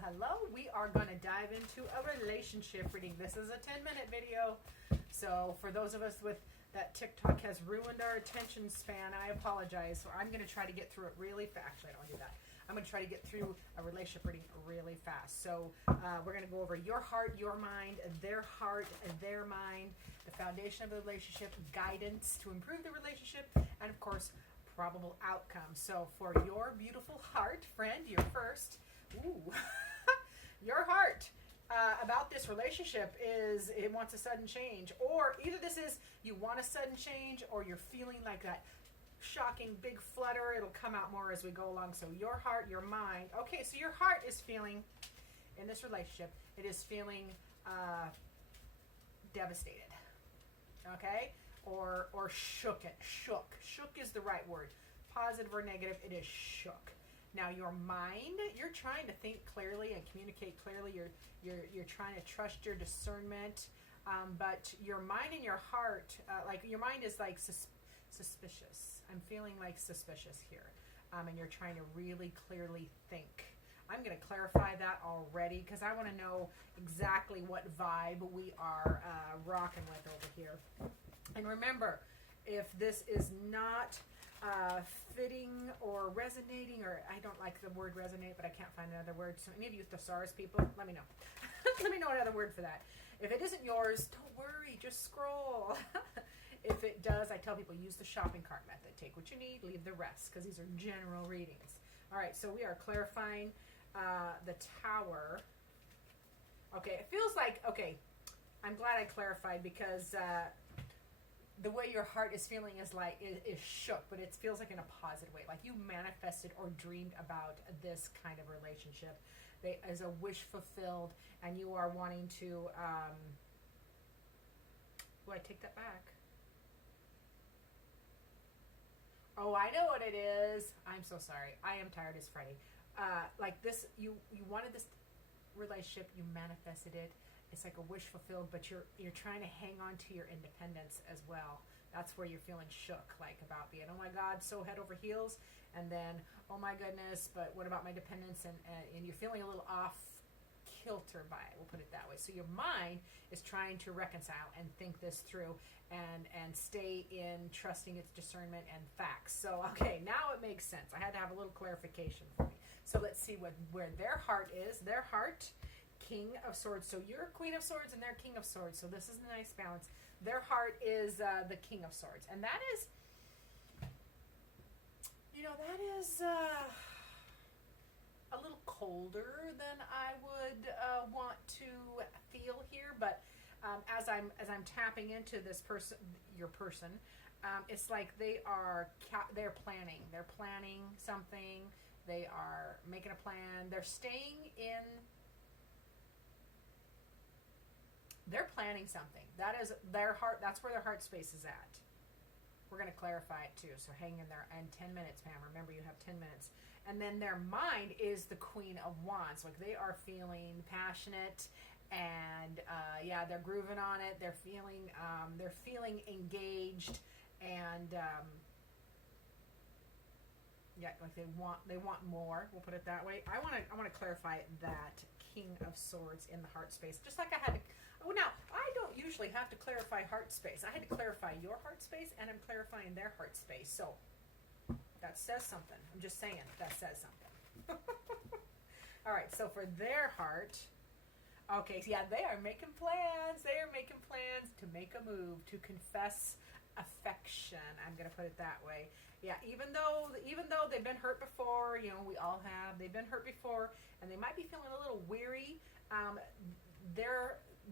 Hello. We are going to dive into a relationship reading. This is a 10-minute video. So for those of us with that TikTok has ruined our attention span, I apologize. So I'm going to try to get through it really fast. Actually, I don't do that. I'm going to try to get through a relationship reading really fast. So we're going to go over your heart, your mind, their heart, their mind, the foundation of the relationship, guidance to improve the relationship, and of course, probable outcomes. So for your beautiful heart, friend, you're first. Ooh, your heart about this relationship is it wants a sudden change, or either this is you want a sudden change, or you're feeling like that shocking big flutter. It'll come out more as we go along. So your heart, your mind. Okay, so your heart is feeling in this relationship. It is feeling devastated. Okay, or shook. Shook is the right word. Positive or negative, it is shook. Now your mind, you're trying to think clearly and communicate clearly. You're trying to trust your discernment, but your mind and your heart, like your mind is like suspicious. I'm feeling like suspicious here, and you're trying to really clearly think. I'm going to clarify that already because I want to know exactly what vibe we are rocking with over here. And remember, if this is not fitting or resonating, or I don't like the word resonate, but I can't find another word. So any of you thesaurus people, let me know. Let me know another word for that. If it isn't yours, don't worry, just scroll. If it does, I tell people use the shopping cart method. Take what you need, leave the rest, because these are general readings. All right, so we are clarifying the Tower. Okay, it feels like, okay, I'm glad I clarified because the way your heart is feeling is like is shook, but it feels like in a positive way, like you manifested or dreamed about this kind of relationship as a wish fulfilled, and you are wanting to I take that back. Oh, I know what it is. I'm so sorry. I am tired. It's Friday. Like this, you wanted this relationship, you manifested it. It's like a wish fulfilled, but you're trying to hang on to your independence as well. That's where you're feeling shook, like about being, oh my God, so head over heels, and then, oh my goodness, but what about my dependence? And you're feeling a little off kilter by it, we'll put it that way. So your mind is trying to reconcile and think this through and stay in trusting its discernment and facts. So, okay, now it makes sense. I had to have a little clarification for me. So let's see where their heart is. Their heart, King of Swords. So you're Queen of Swords and they're King of Swords. So this is a nice balance. Their heart is the King of Swords. And that is, that is a little colder than I would want to feel here. But as I'm tapping into this person, your person, it's like they're planning. They're planning something. They are making a plan. They're staying in. They're planning something. That is their heart. That's where their heart space is at. We're going to clarify it too. So hang in there. And 10 minutes, Pam. Remember, you have 10 minutes. And then their mind is the Queen of Wands. Like they are feeling passionate, and they're grooving on it. They're feeling engaged, and like they want more. We'll put it that way. I want to clarify that King of Swords in the heart space, just like I had to. Well, now I don't usually have to clarify heart space. I had to clarify your heart space, and I'm clarifying their heart space. So that says something. I'm just saying that says something. All right. So for their heart, okay. So yeah, they are making plans. They are making plans to make a move, to confess affection. I'm going to put it that way. Yeah, even though they've been hurt before, we all have. They've been hurt before, and they might be feeling a little weary.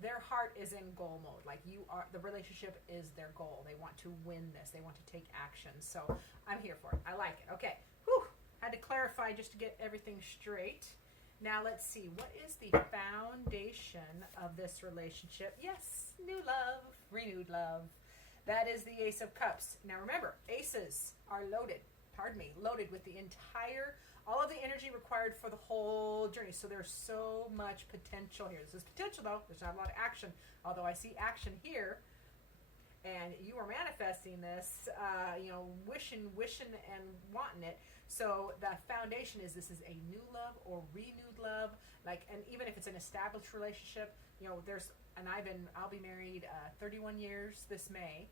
Their heart is in goal mode. Like you are, the relationship is their goal. They want to win this. They want to take action. So I'm here for it. I like it. Okay. Whew. Had to clarify just to get everything straight. Now let's see. What is the foundation of this relationship? Yes, new love, renewed love. That is the Ace of Cups. Now remember, aces are loaded with the all of the energy required for the whole journey. So there's so much potential here. This is potential though. There's not a lot of action. Although I see action here. And you are manifesting this, wishing and wanting it. So the foundation is this is a new love or renewed love. Like, and even if it's an established relationship, you know, I'll be married 31 years this May.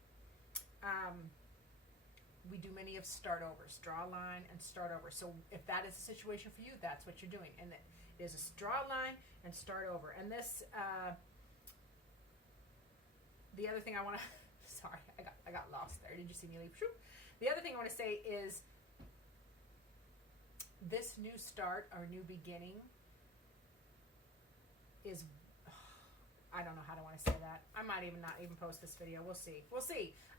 We do many of start overs, draw a line and start over. So if that is a situation for you, that's what you're doing. And it is a draw a line and start over. And this, the other thing I want to, sorry, I got lost there. Did you see me leave? The other thing I want to say is this new start or new beginning is, I don't know how to want to say that. I might even not even post this video. We'll see.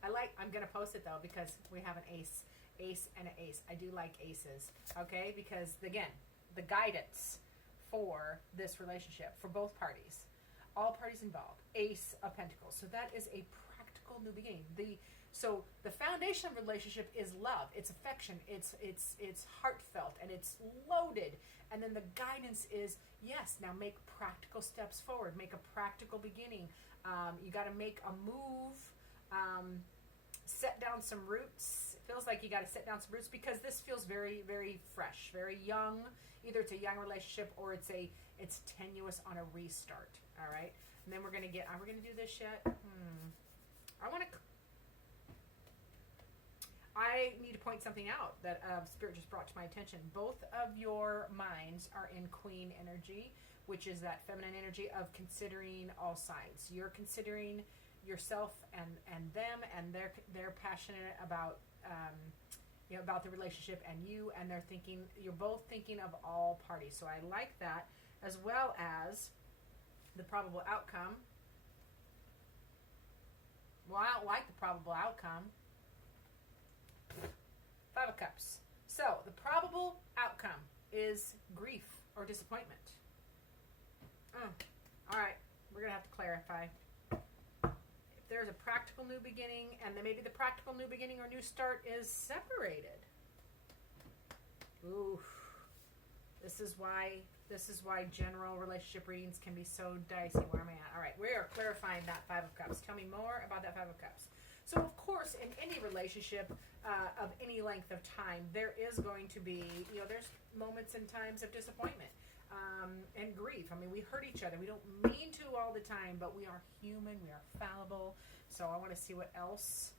I'm going to post it though, because we have an ace and an ace. I do like aces. Okay. Because again, the guidance for this relationship for both parties, all parties involved, ace of pentacles. So that is a practical new beginning. So the foundation of relationship is love. It's affection. It's heartfelt and it's loaded. And then the guidance is, yes, now make practical steps forward. Make a practical beginning. You got to make a move. Set down some roots. It feels like you got to set down some roots because this feels very, very fresh, very young. Either it's a young relationship or it's tenuous on a restart. All right. And then are we going to do this yet? I need to point something out that Spirit just brought to my attention. Both of your minds are in Queen energy, which is that feminine energy of considering all sides. You're considering yourself and them, and they're passionate about about the relationship and you, and you're both thinking of all parties. So I like that, as well as the probable outcome. Well, I don't like the probable outcome. 5 of Cups. So the probable outcome is grief or disappointment. All right, we're gonna have to clarify. If there's a practical new beginning, and then maybe the practical new beginning or new start is separated. Ooh, this is why general relationship readings can be so dicey. Where am I at? All right, we are clarifying that 5 of Cups. Tell me more about that 5 of Cups. So, of course, in any relationship of any length of time, there is going to be, there's moments and times of disappointment and grief. I mean, we hurt each other. We don't mean to all the time, but we are human. We are fallible. So I want to see what else.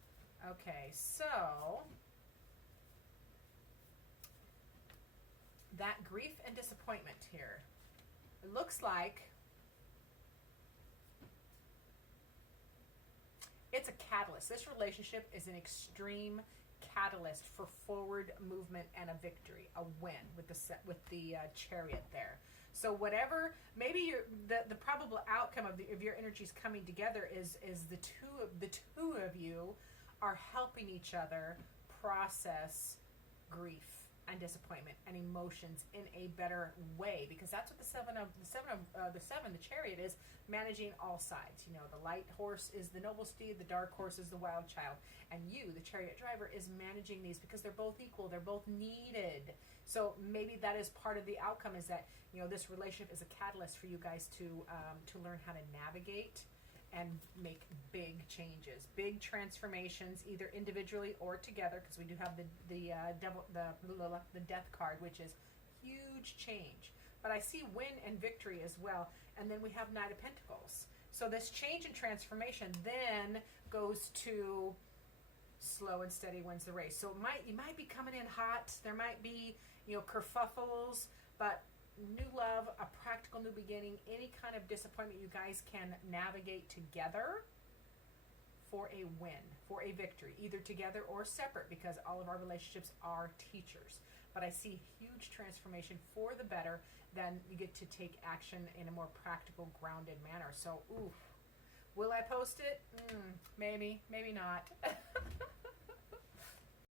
Okay, so that grief and disappointment here. It looks like it's a catalyst. This relationship is an extreme catalyst for forward movement and a victory, a win with the Chariot there. So whatever, maybe the probable outcome of your energies coming together is the two of you are helping each other process grief and disappointment and emotions in a better way, because that's what the Chariot is, managing all sides. The light horse is the noble steed, the dark horse is the wild child, and you, the Chariot driver, is managing these because they're both equal, they're both needed. So maybe that is part of the outcome, is that this relationship is a catalyst for you guys to learn how to navigate and make big changes, big transformations, either individually or together, because we do have the Death card, which is huge change. But I see win and victory as well. And then we have Knight of Pentacles. So this change and transformation then goes to slow and steady wins the race. So you might be coming in hot. There might be kerfuffles, but new love, a practical new beginning, any kind of disappointment you guys can navigate together for a win, for a victory, either together or separate, because all of our relationships are teachers. But I see huge transformation for the better. Then you get to take action in a more practical, grounded manner. So, will I post it? Maybe, maybe not.